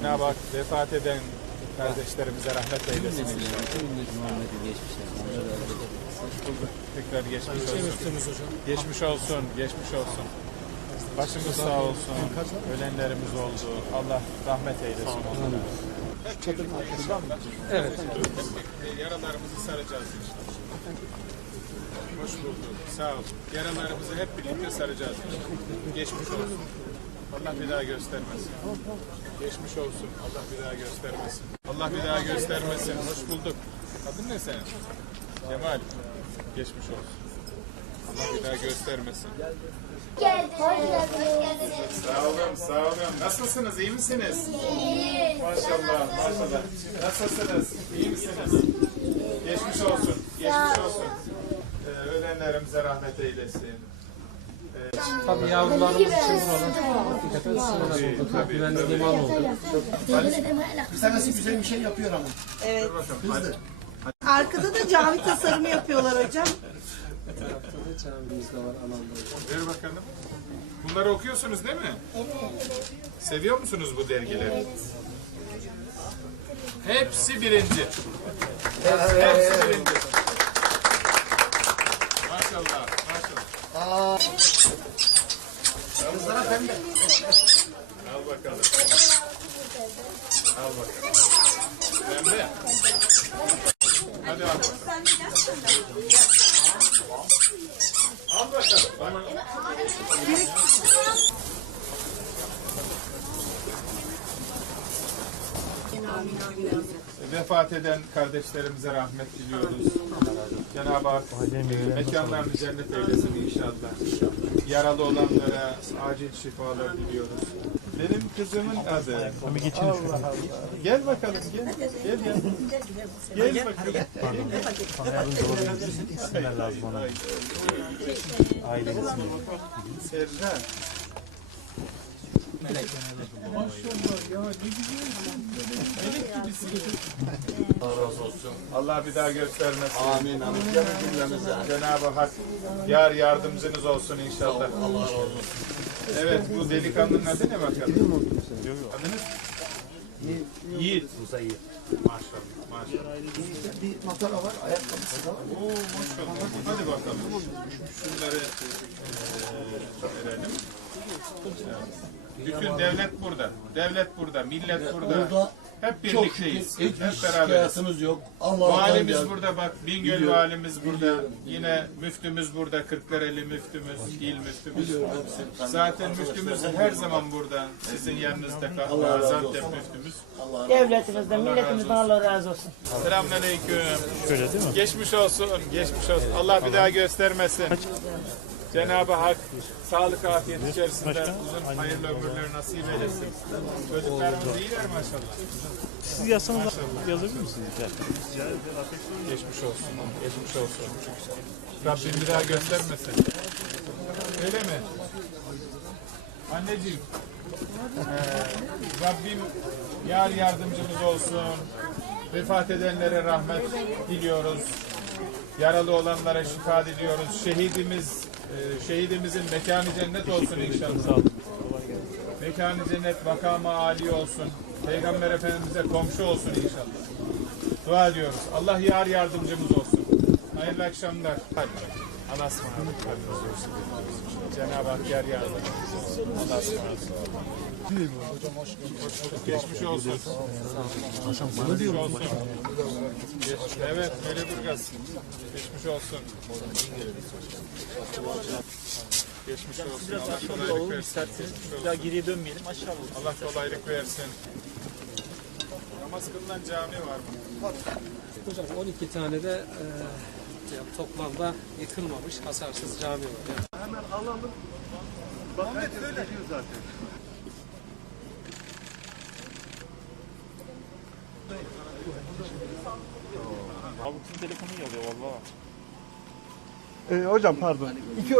Cenab-ı Hak vefat eden kardeşlerimize rahmet eylesin. Tekrar geçmiş olsun. Geçmiş olsun, geçmiş olsun. Başımız sağ olsun. Ölenlerimiz oldu. Allah rahmet eylesin onlara. Evet. Yaralarımızı saracağız inşallah. Hoş bulduk. Sağ ol. Yaralarımızı hep birlikte saracağız inşallah. Geçmiş olsun. Allah bir daha göstermesin. Geçmiş olsun. Allah bir daha göstermesin. Allah bir daha göstermesin. Hoş bulduk. Adın ne senin? Cemal. Geçmiş olsun. Allah bir daha göstermesin. Sağ olun, sağ olun. Nasılsınız, iyi misiniz? Maşallah, maşallah. Nasılsınız, iyi misiniz? Geçmiş olsun, geçmiş olsun. Ee, ölenlerimize rahmet eylesin. Tabii yavrularımız için buralar hakikaten sınırlar oldu. Güvenli liman oldu. Bir tanesi güzel bir şey yapıyor ama. Evet. Hızlı. Arkada da cami tasarımı yapıyorlar hocam. Tarafta da camimiz de var alanda. Ver bakalım. Bunları okuyorsunuz değil mi? Evet. Seviyor musunuz bu dergileri? Hepsi birinci. Hepsi birinci. Maşallah, maşallah. Kızlara pembe. Al bakalım. Al bakalım. Pembe. Hadi al bakalım. Al bakalım. Bak. Vefat eden kardeşlerimize rahmet diliyoruz. Cenab-ı Hak mekanlarını cennet eylesin inşallah. Yaralı olanlara acil şifalar diliyoruz. Benim kızımın adı. Ama geçin Allah Allah. Gel bakalım gel. Gel gel. Gel bakalım. İsimler lazım ona. Aile Serdar. Maşallah ya ne güzelsin. Melek gibisin. Allah razı olsun. Allah bir daha göstermesin. Amin amin. Cümlemize. Cenab-ı Hak yar yardımcınız olsun inşallah. Allah razı olsun. Evet bu delikanlının adı ne bakalım? Adınız? Yiğit. Musa Yiğit. Maşallah. Maşallah. Bir matara var, ayakkabısı da var. Oo maşallah. Hadi bakalım. Şunları eee, verelim. Bütün devlet burada. Devlet burada. Millet burada. Burada Hep çok birlikteyiz. hiçbir Hep beraberiz. şikayetimiz yok. Allah'tan Valimiz geldi. burada bak, Bingöl Biliyorum. valimiz burada, yine müftümüz burada, Kırklareli müftümüz, il müftümüz. Zaten müftümüz her zaman burada, sizin yanınızda kal, Gaziantep müftümüz. Devletimizden, milletimizden Allah razı olsun. Selamünaleyküm. Şöyle değil mi? Geçmiş olsun, geçmiş olsun. Allah bir daha göstermesin. Cenab-ı Hak sağlık afiyet içerisinde uzun hayırlı ömürler nasip eylesin. Çocuklarımız iyiler maşallah. Siz yazsanız yazabilir misiniz? Geçmiş olsun. Geçmiş olsun. Rabbim bir daha göstermesin. Öyle mi? Anneciğim. eee, Rabbim yar yardımcımız olsun. Vefat edenlere rahmet diliyoruz. Yaralı olanlara şifa diliyoruz. Şehidimiz, şehidimizin mekanı cennet olsun inşallah. Mekanı cennet, makamı âli olsun. Peygamber Efendimiz'e komşu olsun inşallah. Dua ediyoruz. Allah yar yardımcımız olsun. Hayırlı akşamlar. Hadi. Allah'a ısmarladık. Cenab-ı Hak yar yardımcımız olsun. Allah'a ısmarladık. Geçmiş olsun. Geçmiş olsun. Geç, evet, Veli Burgaz. Geçmiş olsun. Geçmiş olsun. Allah kolaylık versin. Geçmiş olsun. Daha geriye dönmeyelim aşağı Allah kolaylık versin. Namaz kılınan cami var mı? Hocam 12 tane de e, yani toplamda yıkılmamış hasarsız cami var. Yani Abi telefonu yazıyor valla. Ee, hocam pardon. İki